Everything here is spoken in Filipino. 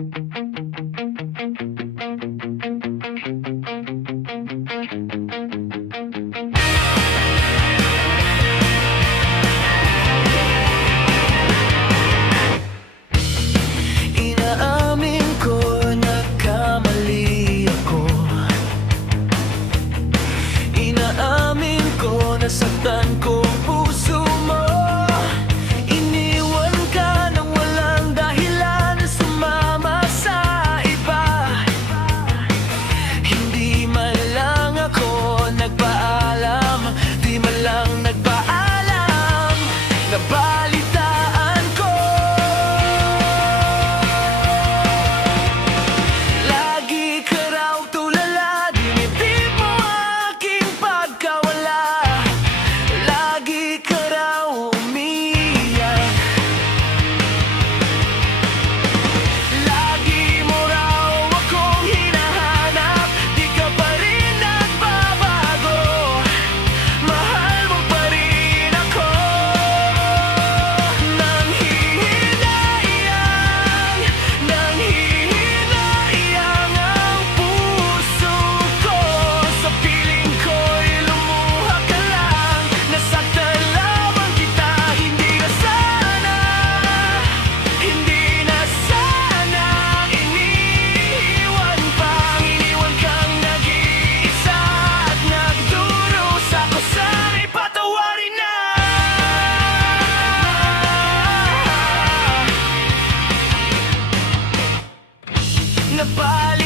Inaamin ko nagkamali ako. Inaamin ko nasaktan ko ang puso mo. Iniwan ka nang walang dahilan, sumama sa iba. Hindi man lang ako nagpaalam, di man lang nagpaalam. Nabalitaan ko. Lagi ka raw tulala, dinibdib mo aking pagkawala. Lagi ka raw umiyak. Lagi mo raw akong hinahanap, di ka pa rin nagbabago. Mahal mo pa rin ako. Nanghihinayang ang puso ko. Sa piling ko'y lumuha ka lang. Nasaktan lamang kita, hindi na sana iniwan pa. Iniwan kang nag-iisa at nagdurusa. Ako sana'y patawarin na. Nabalitaan